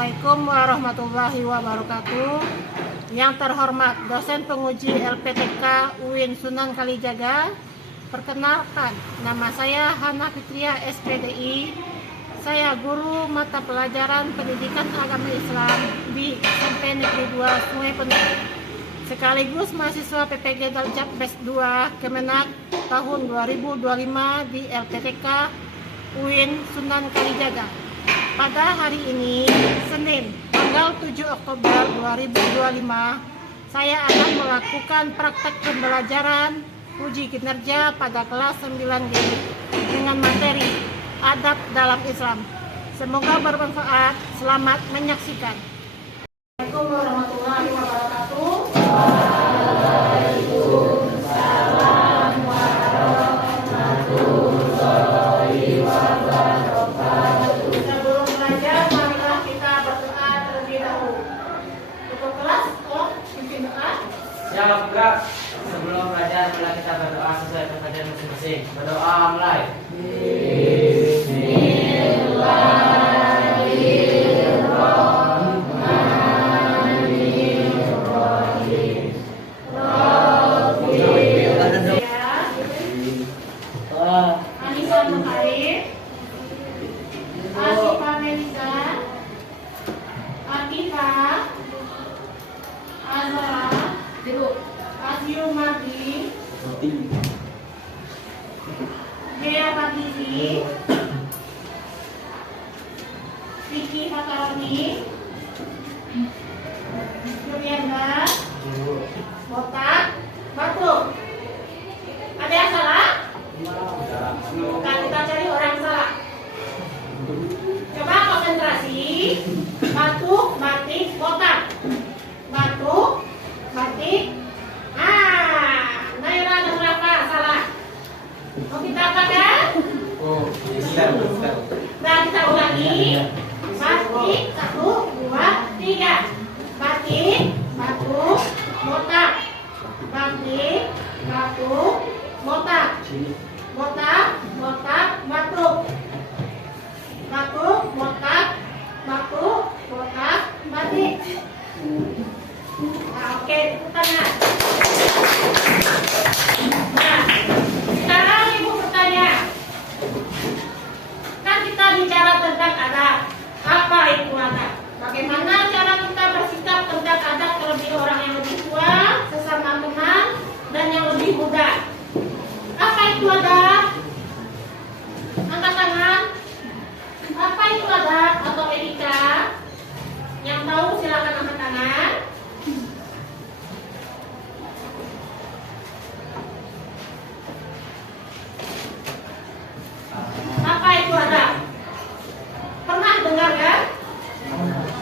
Assalamualaikum warahmatullahi wabarakatuh. Yang terhormat dosen penguji LPTK UIN Sunan Kalijaga. Perkenalkan, nama saya Hana Fitria SPDI. Saya guru mata pelajaran pendidikan agama Islam di SMP Negeri 2 Sungai Penuh. Sekaligus mahasiswa PPG Daljab BES 2 Kemenak tahun 2025 di LPTK UIN Sunan Kalijaga. Pada hari ini, Senin, tanggal 7 Oktober 2025, saya akan melakukan praktek pembelajaran uji kinerja pada kelas 9G dengan materi adab dalam Islam. Semoga bermanfaat. Selamat menyaksikan. Assalamualaikum warahmatullahi wabarakatuh. Waalaikumsalam warahmatullahi wabarakatuh. Sebelum belajar, marilah kita berdoa terlebih dahulu. Untuk kelas, pimpin doa. Siap, gerak. Sebelum belajar, marilah kita berdoa sesuai pertanyaan masing-masing. Berdoa mulai. Anissa Mukhair, Asifa Melisa, Atifah, Azara, Asyu Mardi, Dea Fatisi, Vicky Fakaroni, Julianda, Botak, Batuk. Ada yang salah? Bukan, kita cari orang salah. Coba konsentrasi. Batuk, batik, botak. Batuk, batik. Naira dan Rafa salah. Mau kita apakan? Nah, kita ulangi. Batik, 1, 2, 3. Batik, batuk, botak. Batik, batuk, botak. Botak, botak, batuk. Batuk, botak, batuk, botak, batik. Nah, oke, tangan. Nah, sekarang ibu bertanya. Kan kita bicara tentang adab. Apa itu adab? Bagaimana cara kita bersikap tentang adab terlebih orang yang lebih tua, sesama teman, dan yang lebih muda? Apa itu adab? Angkat tangan. Apa itu adab atau etika? Yang tahu silakan angkat tangan. Apa itu adab? Pernah dengar kan?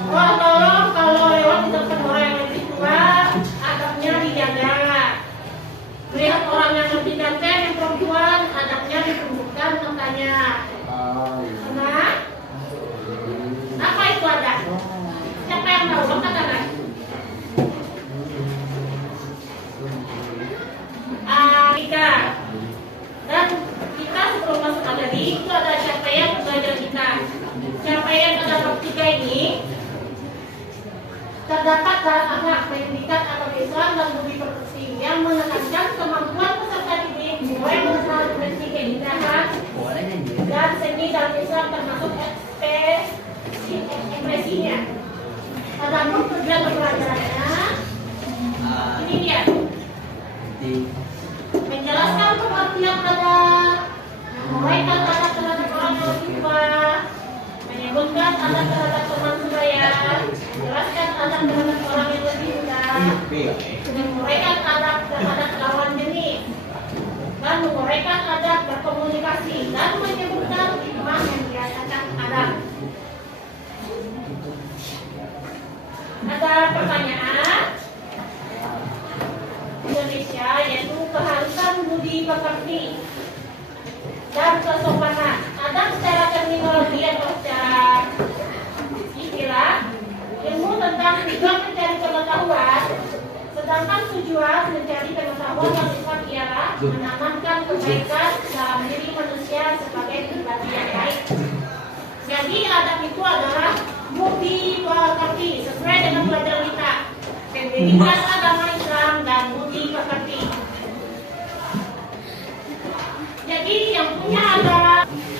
Oh, tolong kalau lewat di depan orang yang lebih tua, adabnya dijaga. Melihat orang yang lebih ganteng, yang perempuan, adabnya ditunjukkan matanya. Pernah? Apa itu adab? Siapa yang tahu? Angkat tangan. Tiga. Dan kita sebelum masuk adab itu ada capaian belajar kita. Capaian adab tiga ini terdapat dalam akhlak pendidikan agama Islam dan budi pekerti yang menekankan kemampuan peserta didik mulai mengenal prinsip keindahan dan seni dalam Islam termasuk ekspresinya. Adapun tujuan pembelajarannya ini dia, menjelaskan pengertian adab, menguraikan adab terhadap orang yang lebih tua, menyebutkan adab terhadap teman sebaya, menjelaskan adab terhadap orang yang lebih muda, menguraikan adab terhadap lawan jenis, dan menguraikan mengingat agama Islam dan budi pekerti. Jadi yang punya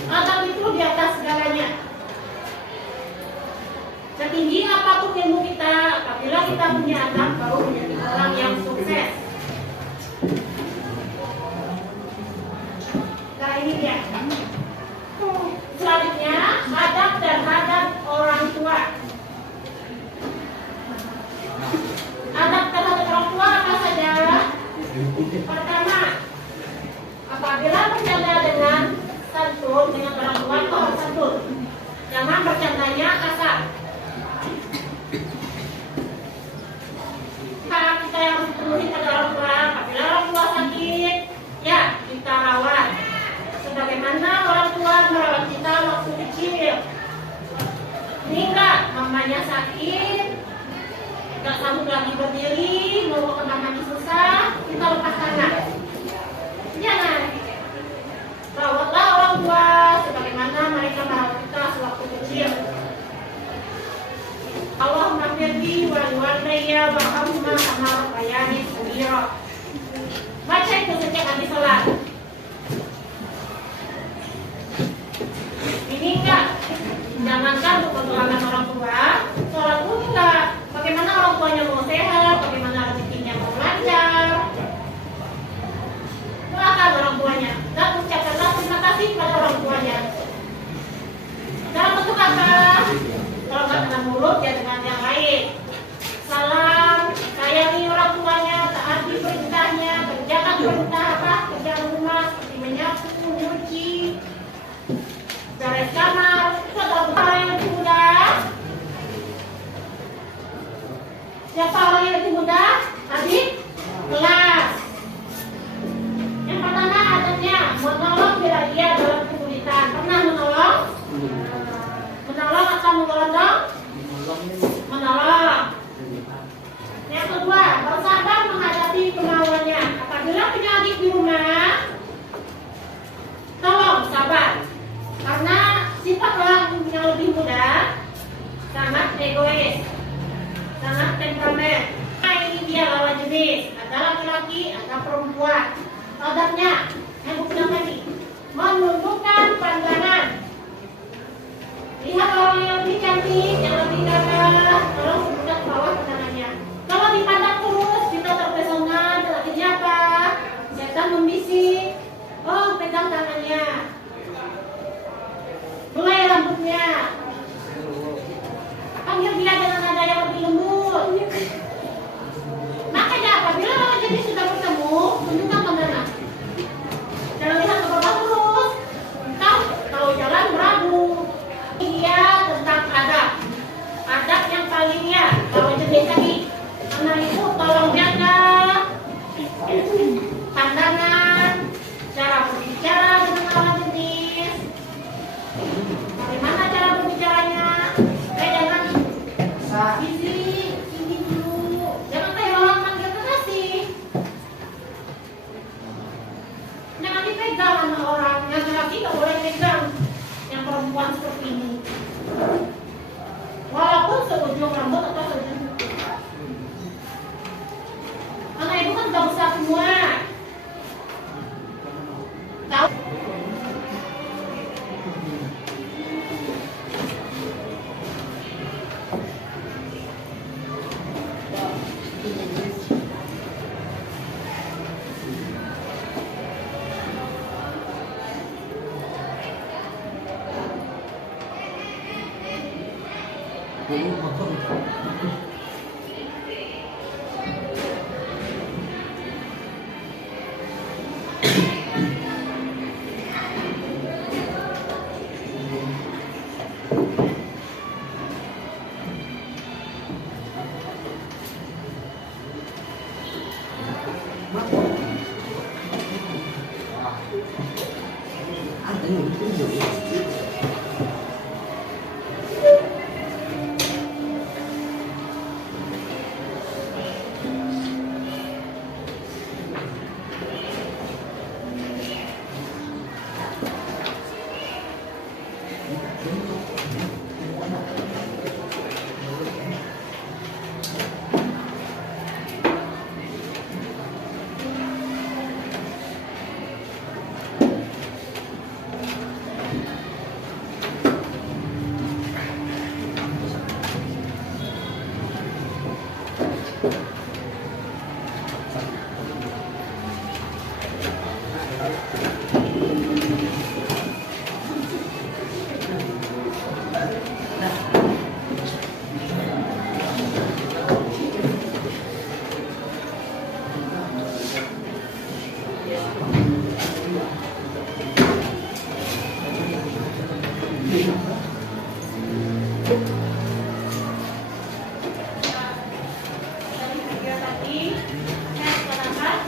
adab itu di atas segalanya. Setinggi apapun ilmu kita, apabila kita punya adab, baru menjadi orang yang sukses. Nah ini dia. Selanjutnya, adab dan hadap orang tua. Adab terhadap orang tua apa saja? Pertama, apabila bercanda dengan santun dengan orang tua itu harus santun. Jangan bercandanya kasar. Kita yang harus penuhi pada orang tua. Apabila orang tua sakit, ya kita rawat. Sebagaimana orang tua merawat kita waktu kecil. Ini enggak, mamanya sakit, enggak sanggup lagi berdiri, mau ke mamanya susah, kita lepas tangan. Jangan. Rawatlah orang tua sebagaimana mereka merawat kita sewaktu kecil. Allahumma firli wa liwalidayya warhamhuma kama rabbayani shaghira. Baca itu setiap habis sholat. Ini enggak, jangankan untuk pertolongan orang tua, sholat pun enggak. Bagaimana orang tuanya mau sehat, bagaimana rezekinya mau lancar. Doakan orang tuanya dan ucapkanlah terima kasih kepada orang tuanya. Dalam bentuk apa? Kalau nggak dengan mulut ya dengan yang lain. Salam, sayangi orang tuanya, taati perintahnya, kerjakan perintah apa? Kerjaan rumah seperti menyapu, nyuci, beres kamar. Itu adalah hal yang lebih mudah. Siapa orang yang lebih mudah? Adik kelas. Yang pertama adabnya menolong bila dia dalam kesulitan. Pernah menolong? Menolong atau menggelondong? Menolong. Yang kedua, bersabar menghadapi kemauannya. Apabila punya adik di rumah, tolong sabar. Karena sifat orang yang lebih muda sangat egois, sangat temperamen. Nah, ini dia lawan jenis. Ada laki-laki, ada perempuan. Adabnya, yang bukan tadi, menundukkan pandangan. Lihat orang yang lebih cantik, yang lebih gagah, tolong sebutkan bawah pandangannya. Kalau dipandang terus, kita terpesona, akhirnya apa? Setan membisik. Oh, pegang tangannya, mulai rambutnya, panggil dia dengan nada yang lebih lembut. Makanya apabila lawan jenis sudah bertemu, tunjukkan pandangan. Jangan lihat ke bawah terus. Kalau jalan beragu. Dia tentang adab. Adab yang paling ya, lawan jenis tadi. Anak ibu tolong jaga pandangan, cara berbicara dengan lawan jenis. Bagaimana cara berbicaranya? Jangan ini dulu. Jangan kayak orang manggil kekasih. Jangan dipegang sama orang. Yang laki nggak boleh pegang. Yang perempuan seperti ini. Walaupun seujung rambut atau seujung kuku. Anak ibu kan udah besar semua. Tahu? Dari video tadi, saya katakan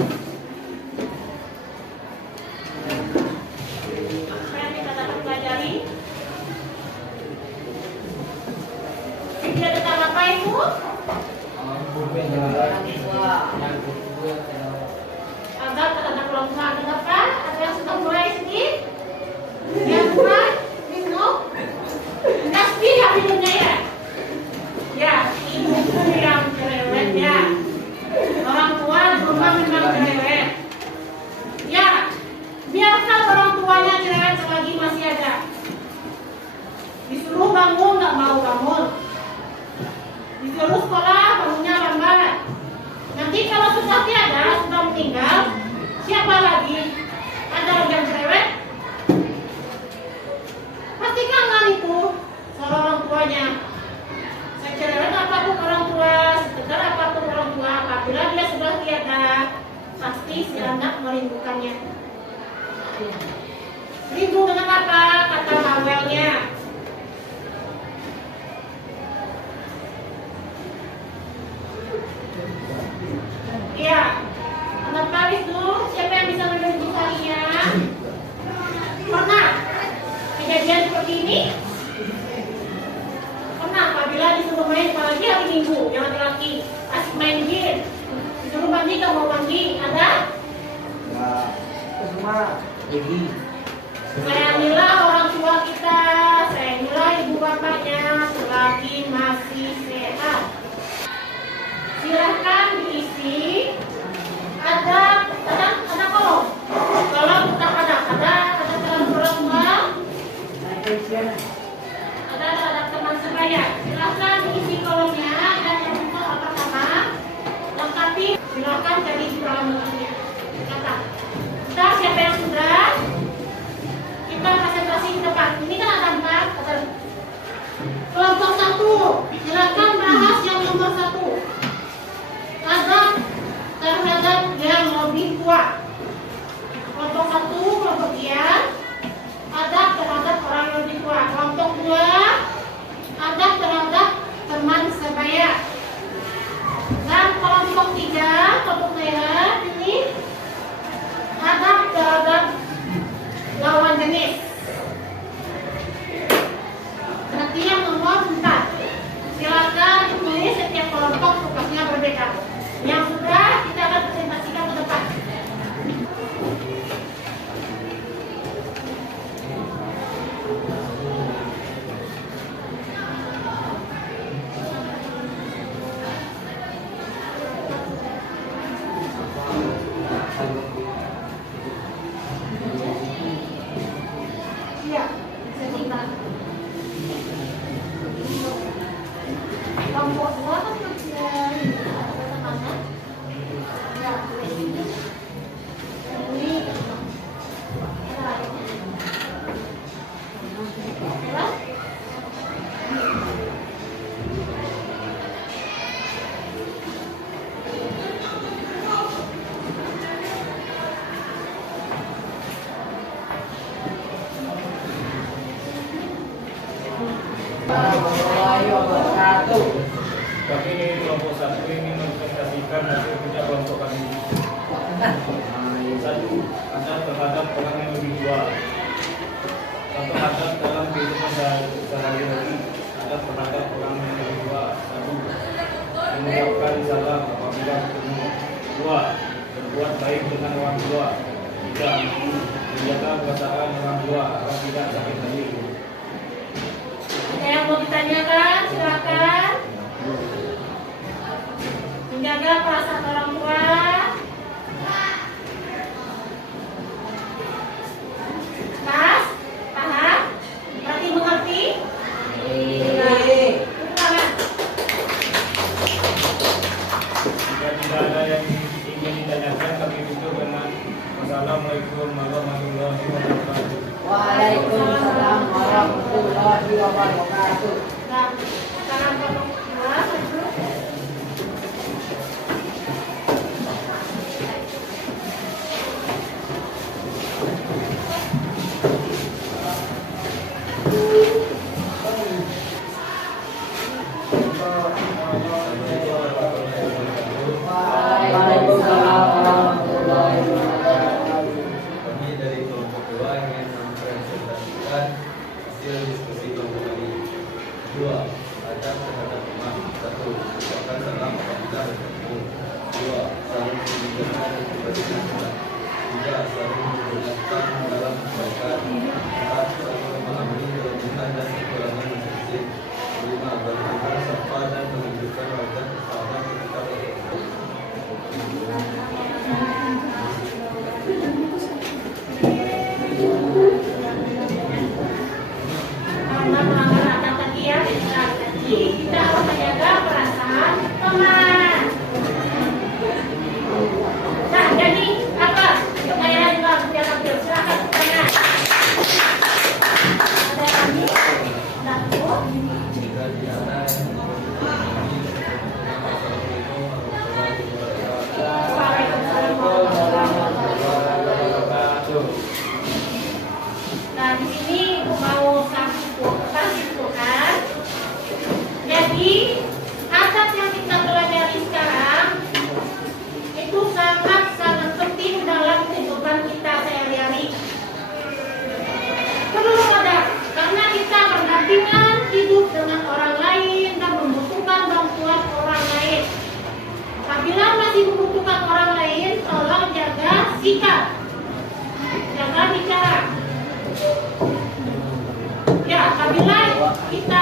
apa yang kita dapat pelajari. Video tentang apa itu? Ada kata kelompok apa? Ada yang sudah mulai sedih? Yang mulai? Minum? Pasti ya minumnya ya? Ya, ibu yang cerewet ya. Orang tua di rumah memang cerewet. Ya, biarkan orang tuanya cerewet selagi masih ada. Disuruh bangun nggak mau bangun. Disuruh sekolah bangunnya lambat. Nanti kalau sudah tiada, sudah meninggal, siapa lagi? Ada lagi yang cerewet? Pastikan kan itu soal orang tuanya. Saya cerewet apapun orang tua, sekedar apapun orang tua, apabila dia sudah tiada, pasti si anak merindukannya. Rindu dengan apa? Kata bawelnya. Iya, kenapa itu? Siapa yang bisa menunjukkannya? Pernah kejadian seperti ini? Pernah apabila disuruh main apalagi hari Minggu, yang laki-laki asik main game, disuruh mandi gak mau mandi, ada? Ya, itu semua jadi. Sayangilah orang tua kita, sayangilah ibu bapaknya selagi masih sehat. Silahkan diisi. Ada kolom. Kolom tak ada teman orang tua. Ada teman sebaya. Silahkan diisi kolomnya dan yang untuk pertama lengkapi. Silahkan cari di dalam bukunya. Kata. Entah siapa yang sudah. Kita presentasi di depan. Ini kan ada 4. Kelompok 1. Silakan bahas yang nomor 1. Adab terhadap yang lebih tua. Kelompok 1 kelompok dia adab terhadap orang yang lebih tua. Kelompok 2 adab terhadap teman sebaya. Dan kelompok 3 kelompok merah ini adab terhadap lawan jenis. Berarti yang nomor 4. Silakan tulis setiap kelompok tugasnya berbeda. Yang sudah kita akan presentasikan ke depan. Iya, sehingga kelompok 2 kan temannya. Ya, ini. Tapi ini kelompok 1 ini mempresentasikan hasil kerja kelompok kami. 1. Adab terhadap orang yang lebih tua. Contoh adab dalam kehidupan sehari-hari. Adab terhadap orang yang lebih tua. 1. Mengucapkan salam apabila bertemu. 2. Berbuat baik dengan orang tua. 3. Menjaga perasaan orang tua agar tidak sakit hati. Ada yang mau ditanyakan? Silakan. Menjaga perasaan orang tua. Pas? Paham? Berarti mengerti? Tangan. Jika tidak ada yang ingin ditanyakan, kami tutup dengan Wassalamualaikum warahmatullahi wabarakatuh. Waalaikumsalam warahmatullahi wabarakatuh. Nah, tangan kelompok 2 satu. berdasarkan hasil diskusi kelompok tadi. 2. Adab terhadap teman. 1. Ucapkan salam apabila bertemu. 2. Saling mengingatkan dan berbanding dengan 3. Saling mengingatkan dalam kebaikan. 4. Saling memahami kelebihan dan kekurangan masing-masing. 5. Bertegur sapa dan menunjukkan wajah persahabatan ketika bertemu. Karena melanggar kata tadi ya, kita harus menjaga perasaan teman. Nah, jadi apa? Saya juga sudah ambil, silakan tanya. Ada lagi? Satu. Jika di sana Waalaikumsalam warahmatullahi wabarakatuh. Nah, di sini mau simpulkan. Jadi, adab yang kita pelajari sekarang itu sangat-sangat penting dalam kehidupan kita sehari-hari. Perlu ada, karena kita berdampingan hidup dengan orang lain dan membutuhkan bantuan orang lain. Apabila masih membutuhkan orang lain, tolong jaga sikap, jaga bicara. Ya, apabila kita